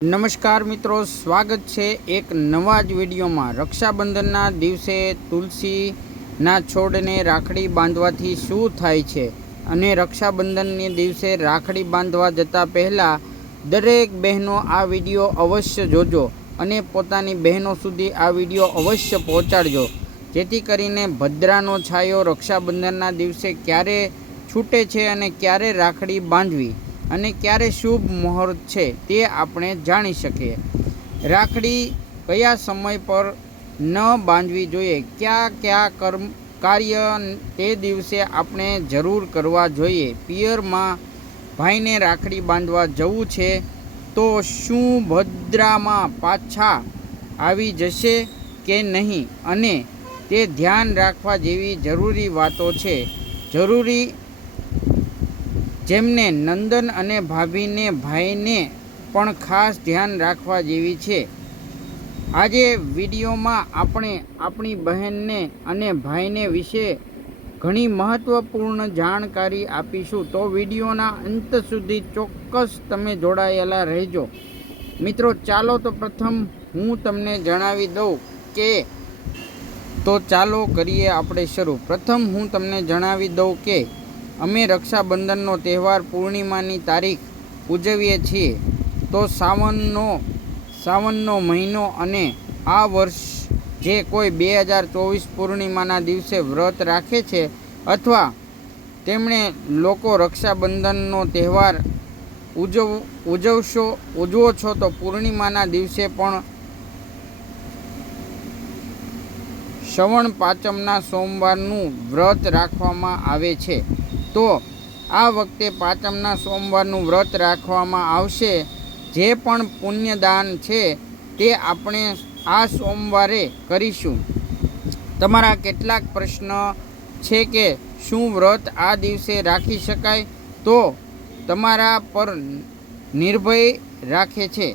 નમસ્કાર મિત્રો, સ્વાગત છે એક નવા જ વિડીયોમાં. રક્ષાબંધનના દિવસે તુલસીના છોડને રાખડી બાંધવાથી શું થાય છે? અને રક્ષાબંધનને દિવસે રાખડી બાંધવા જતાં પહેલાં દરેક બહેનો આ વીડિયો અવશ્ય જોજો અને પોતાની બહેનો સુધી આ વીડિયો અવશ્ય પહોંચાડજો. જેથી કરીને ભદ્રાનો છાયો રક્ષાબંધનના દિવસે ક્યારે છૂટે છે અને ક્યારે રાખડી બાંધવી? અને ક્યારે શુભ મુહૂર્ત છે તે આપણે જાણી શકીએ. રાખડી કયા સમય પર ન બાંધવી જોઈએ? કયા કયા કર્મ કાર્ય તે દિવસે આપણે જરૂર કરવા જોઈએ? પિયરમાં ભાઈને રાખડી બાંધવા જવું છે તો શું ભદ્રામાં પાછા આવી જશે કે નહીં? અને તે ધ્યાન રાખવા જેવી જરૂરી વાતો છે. જરૂરી જેમને નંદન અને ભાભીને ભાઈને પણ ખાસ ધ્યાન રાખવા જેવી છે. આજે વિડીયોમાં આપણે આપણી બહેનને અને ભાઈને વિશે ઘણી મહત્ત્વપૂર્ણ જાણકારી આપીશું. તો વિડીયોના અંત સુધી ચોક્કસ તમે જોડાયેલા રહેજો. મિત્રો, ચાલો તો પ્રથમ હું તમને જણાવી દઉં કે તો ચાલો કરીએ આપણે શરૂ. પ્રથમ હું તમને જણાવી દઉં કે અમે રક્ષાબંધનનો તહેવાર પૂર્ણિમાની તારીખ ઉજવીએ છીએ. તો સાવનનો સાવનનો મહિનો અને આ વર્ષ જે કોઈ બે હજાર ચોવીસ પૂર્ણિમાના દિવસે વ્રત રાખે છે અથવા તેમણે લોકો રક્ષાબંધનનો તહેવાર ઉજવ, ઉજવશો, ઉજવો છો તો પૂર્ણિમાના દિવસે પણ શ્રવણ પાંચમના સોમવારનું વ્રત રાખવામાં આવે છે. તો આ વખતે પાંચમના સોમવારનું વ્રત રાખવામાં આવશે. જે પણ પુણ્યદાન છે તે આપણે આ સોમવારે કરીશું. તમારા કેટલાક પ્રશ્ન છે કે શું વ્રત આ દિવસે રાખી શકાય? તો તમારા પર નિર્ભય રાખે છે.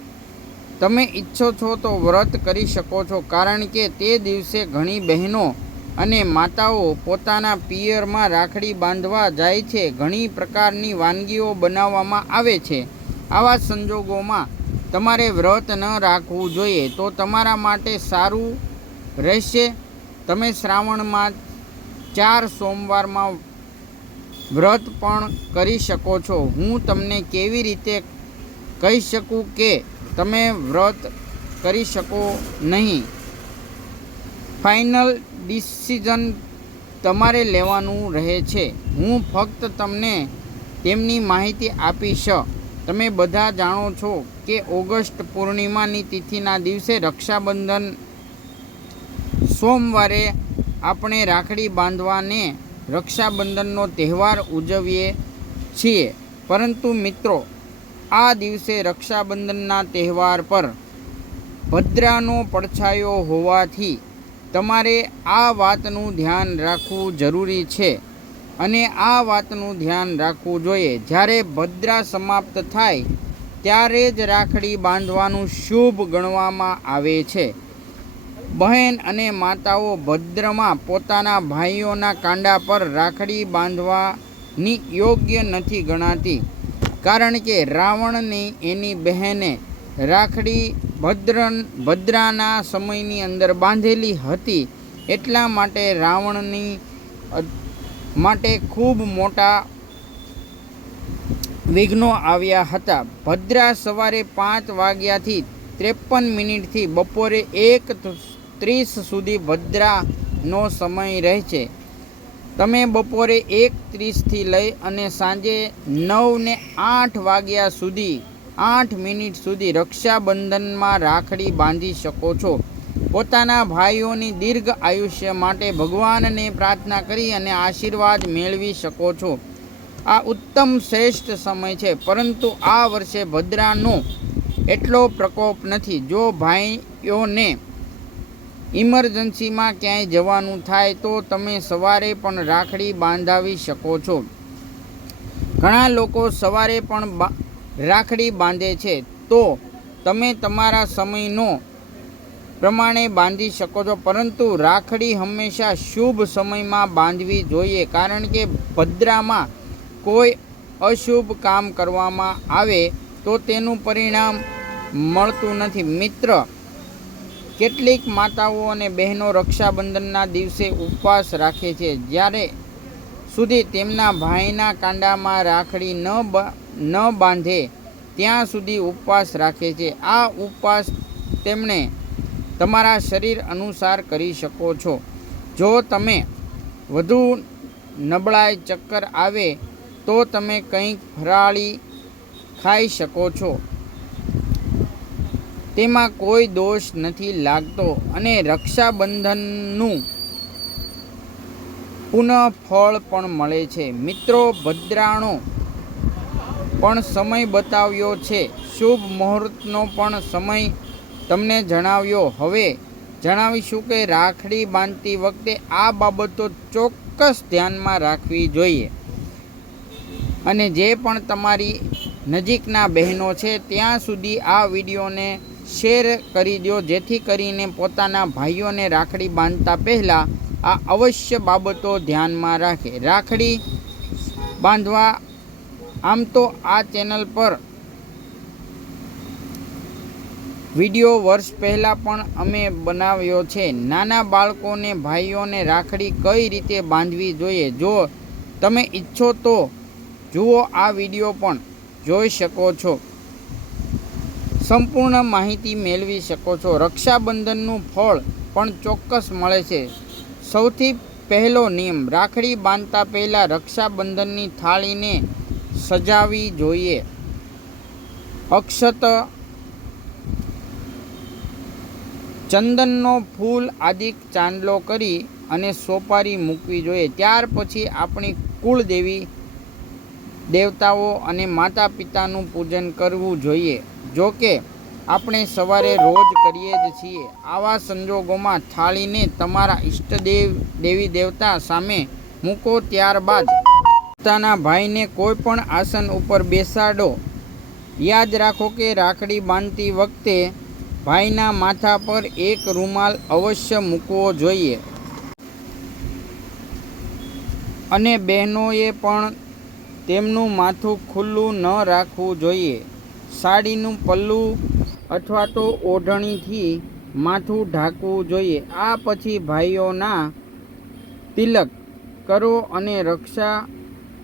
તમે ઈચ્છો છો તો વ્રત કરી શકો છો, કારણ કે તે દિવસે ઘણી બહેનો અને માતાઓ પોતાના પિયરમાં રાખડી બાંધવા જાય છે. ઘણી પ્રકારની વાનગીઓ બનાવવામાં આવે છે. આવા સંજોગોમાં તમારે વ્રત ન રાખવું જોઈએ તો તમારા માટે સારું રહેશે. તમે શ્રાવણમાં ચાર સોમવારમાં વ્રત પણ કરી શકો છો. હું તમને કેવી રીતે કહી શકું કે તમે વ્રત કરી શકો નહીં? ફાઇનલ ડિસિઝન તમારે લેવાનું રહે છે. હું ફક્ત તમને તેમની માહિતી આપીશ. તમે બધા જાણો છો કે ઓગસ્ટ પૂર્ણિમાની તિથિના દિવસે રક્ષાબંધન સોમવારે આપણે રાખડી બાંધવાને રક્ષાબંધનનો તહેવાર ઉજવીએ છીએ. પરંતુ મિત્રો, આ દિવસે રક્ષાબંધનના તહેવાર પર ભદ્રાનો પડછાયો હોવાથી તમારે આ વાતનું ધ્યાન રાખવું જરૂરી છે અને આ વાતનું ધ્યાન રાખવું જોઈએ. જ્યારે ભદ્રા સમાપ્ત થાય, ત્યારે જ રાખડી બાંધવાનું શુભ ગણવામાં આવે છે. બહેન અને માતાઓ ભદ્રમાં પોતાના ભાઈઓના કાંડા પર રાખડી બાંધવાની યોગ્ય નથી ગણાતી. કારણ કે રાવણની એની બહેને રાખડી ભદ્ર ભદ્રાના સમયની અંદર બાંધેલી હતી એટલા માટે રાવણની માટે ખૂબ મોટા વિઘ્નો આવ્યા હતા. ભદ્રા સવારે પાંચ વાગ્યાથી ત્રેપન મિનિટથી બપોરે એક ત્રીસ સુધી ભદ્રાનો સમય રહે છે. તમે બપોરે એક ત્રીસથી લઈ અને સાંજે નવ ને આઠ વાગ્યા સુધી આઠ મિનિટ સુધી રક્ષાબંધનમાં રાખડી બાંધી શકો છો. પોતાના ભાઈઓની દીર્ઘ આયુષ્ય માટે ભગવાનને પ્રાર્થના કરી અને આશીર્વાદ મેળવી શકો છો. આ ઉત્તમ શ્રેષ્ઠ સમય છે, પરંતુ આ વર્ષે ભદ્રાનો એટલો પ્રકોપ નથી. જો ભાઈઓને ઇમરજન્સીમાં ક્યાંય જવાનું થાય, તો તમે સવારે પણ રાખડી બાંધાવી શકો છો. ઘણા લોકો સવારે પણ રાખડી બાંધે છે, તો તમે તમારા સમયનો પ્રમાણે બાંધી શકો છો. પરંતુ રાખડી હંમેશા શુભ સમયમાં બાંધવી જોઈએ, કારણ કે ભદ્રામાં કોઈ અશુભ કામ કરવામાં આવે તો તેનું પરિણામ મળતું નથી. મિત્ર, કેટલીક માતાઓ અને બહેનો રક્ષાબંધનના દિવસે ઉપવાસ રાખે છે. જ્યારે સુધી તેમના ભાઈના કાંડામાં રાખડી ન ન બાંધે, ત્યાં સુધી ઉપવાસ રાખે છે. આ ઉપવાસ તેમણે તમારા શરીર અનુસાર કરી શકો છો. જો તમે વધુ નબળાઈ ચક્કર આવે, તો તમે કંઈક ફરાળી ખાઈ શકો છો. તેમાં કોઈ દોષ નથી લાગતો અને રક્ષાબંધનનું પુનઃ ફળ પણ મળે છે. મિત્રો, ભદ્રાણો પણ સમય બતાવ્યો છે. શુભ મુહૂર્તનો પણ સમય તમને જણાવ્યો. હવે જણાવીશું કે રાખડી બાંધતી વખતે આ બાબતો ચોક્કસ ધ્યાનમાં રાખવી જોઈએ. અને જે પણ તમારી નજીકના બહેનો છે, ત્યાં સુધી આ વિડીયોને શેર કરી દો જેથી કરીને પોતાના ભાઈઓને રાખડી બાંધતા પહેલાં આ અવશ્ય બાબતો ધ્યાનમાં રાખે. રાખડી બાંધવા આમ તો આ ચેનલ પર વીડિયો વર્ષ પહેલાં પણ અમે બનાવ્યો છે. નાના બાળકોને, ભાઈઓને રાખડી કઈ રીતે બાંધવી જોઈએ? જો તમે ઈચ્છો તો જુઓ આ વીડિયો પણ, જોઈ શકો છો. સંપૂર્ણ માહિતી મેળવી શકો છો. રક્ષાબંધનનું ફળ પણ ચોક્કસ મળે છે. સૌથી પહેલો નિયમ, રાખડી બાંધતા પહેલાં રક્ષાબંધનની થાળીને સજાવવી જોઈએ. અક્ષત ચંદનનો ફૂલ આદિક ચાંદલો કરી અને સોપારી મૂકવી જોઈએ. ત્યાર પછી આપણી કુળદેવી દેવતાઓ અને માતા પિતાનું પૂજન કરવું જોઈએ. જો કે, આપણે સવારે રોજ કરીએ જ છીએ. આવા સંજોગોમાં થાળીને તમારા ઈષ્ટદેવ દેવી દેવતા સામે મૂકો ત્યારબાદ પોતાના ભાઈને કોઈ પણ આસન ઉપર બેસાડો. યાદ રાખો કે રાખડી બાંધતી વખતે ભાઈના માથા પર એક રૂમાલ અવશ્ય મૂકવો જોઈએ. અને બહેનોએ પણ તેમનું માથું ખુલ્લું ન રાખવું જોઈએ. સાડીનું પલ્લું અથવા તો ઓઢણીથી માથું ઢાંકવું જોઈએ. આ પછી ભાઈઓના તિલક કરો અને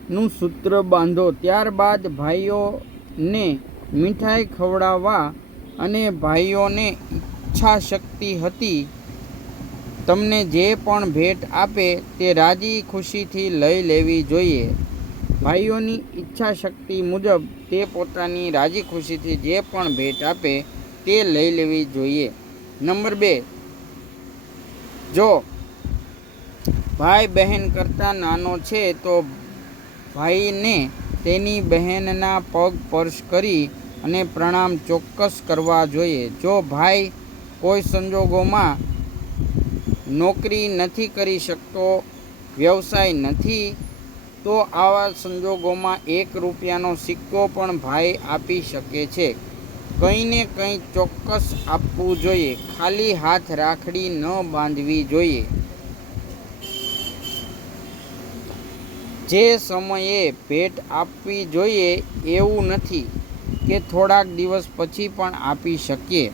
રક્ષાનું સૂત્ર બાંધો. ત્યારબાદ ભાઈઓને મીઠાઈ ખવડાવવા અને ભાઈઓને ઈચ્છા શક્તિ હતી. તમને જે પણ ભેટ આપે તે રાજી ખુશીથી લઈ લેવી જોઈએ. ભાઈઓની ઈચ્છા શક્તિ મુજબ તે પોતાની રાજી ખુશીથી જે પણ ભેટ આપે તે લઈ લેવી જોઈએ. નંબર બે. જો ભાઈ બહેન કરતાં નાનો છે તો ભાઈને તેની બહેનના પગ સ્પર્શ કરી અને પ્રણામ ચોક્કસ કરવા જોઈએ. જો ભાઈ કોઈ સંજોગોમાં નોકરી નથી કરી શકતો, વ્યવસાય નથી, તો આવા સંજોગોમાં એક રૂપિયાનો સિક્કો પણ ભાઈ આપી શકે છે. કંઈ ને કંઈ ચોક્કસ આપવું જોઈએ. ખાલી હાથ રાખડી ન બાંધવી જોઈએ. જે સમયે ભેટ આપવી જોઈએ એવું નથી કે થોડાક દિવસ પછી પણ આપી શકીએ.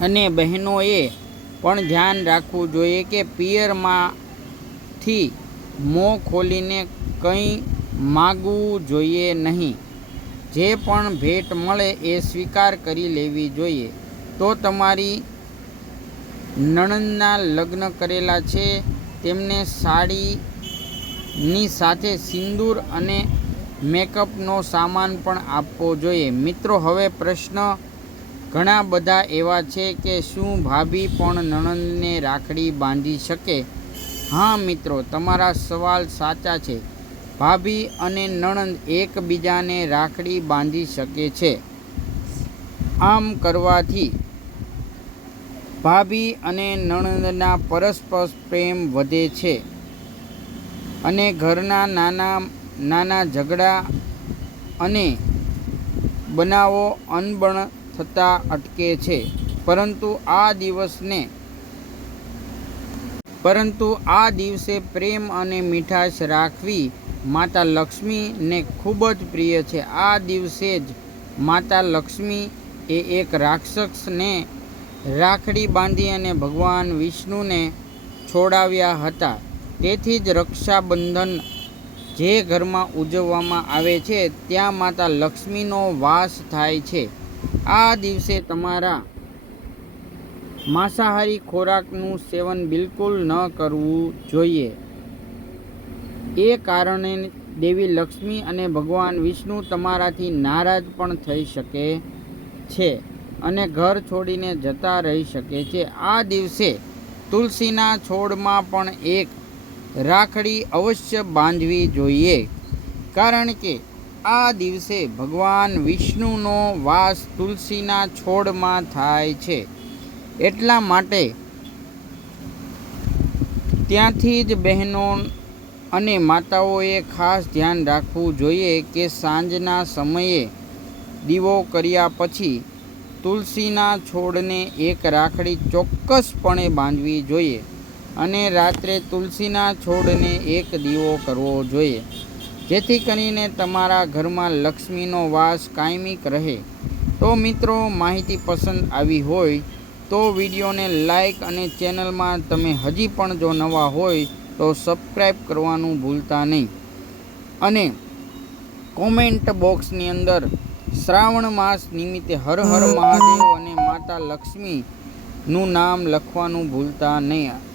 અને બહેનોએ પણ ધ્યાન રાખવું જોઈએ કે પિયરમાંથી મોં ખોલીને કંઈ માગવું જોઈએ નહીં. જે પણ ભેટ મળે એ સ્વીકાર કરી લેવી જોઈએ. તો તમારી નણંદના લગ્ન કરેલા છે, તેમને સાડીની સાથે સિંદૂર અને મેકઅપનો સામાન પણ આપવો જોઈએ. મિત્રો, હવે પ્રશ્ન ઘણા બધા એવા છે કે શું ભાભી પણ નણંદને રાખડી બાંધી શકે? હા, મિત્રો, તમારા સવાલ સાચા છે. ભાભી અને નણંદ એકબીજાને રાખડી બાંધી શકે છે. આમ કરવાથી ભાભી અને નણંદના પરસ્પર પ્રેમ વધે છે. અને ઘરના નાના નાના ઝઘડા અને બનાવો અનબણ થતા અટકે છે. પરંતુ આ દિવસને, પરંતુ આ દિવસે પ્રેમ અને મીઠાશ રાખવી માતા લક્ષ્મીને ખૂબ જ પ્રિય છે. આ દિવસે જ માતા લક્ષ્મી એ એક રાક્ષસને રાખડી બાંધી અને ભગવાન વિષ્ણુને છોડાવ્યા હતા. તેથી જ રક્ષાબંધન જે ઘરમાં ઉજવવામાં આવે છે, ત્યાં માતા લક્ષ્મીનો વાસ થાય છે. આ દિવસે તમારા માંસાહારી ખોરાકનું સેવન બિલકુલ ન કરવું જોઈએ. એ કારણે દેવી લક્ષ્મી અને ભગવાન વિષ્ણુ તમારાથી નારાજ પણ થઈ શકે છે અને ઘર છોડીને જતા રહી શકે છે. આ દિવસે તુલસીના છોડમાં પણ એક રાખડી અવશ્ય બાંધવી જોઈએ. કારણ કે આ દિવસે ભગવાન વિષ્ણુનો વાસ તુલસીના છોડમાં થાય છે. એટલા માટે ત્યાંથી જ બહેનો અને માતાઓએ ખાસ ધ્યાન રાખવું જોઈએ કે સાંજના સમયે દીવો કર્યા પછી તુલસીના છોડને એક રાખડી ચોક્કસપણે બાંધવી જોઈએ. અને રાત્રે તુલસીના છોડને એક દીવો કરવો જોઈએ. જેથી કરીને તમારા ઘરમાં લક્ષ્મીનો વાસ કાયમિક રહે. તો મિત્રો, માહિતી પસંદ આવી હોય તો વિડીયોને લાઈક અને ચેનલમાં તમે હજી પણ જો નવા હોય તો સબસ્ક્રાઈબ કરવાનું ભૂલતા નહીં. અને કોમેન્ટ બોક્સની અંદર શ્રાવણ માસ નિમિત્તે હર હર મહાદેવ અને માતા લક્ષ્મીનું નામ લખવાનું ભૂલતા નહીં.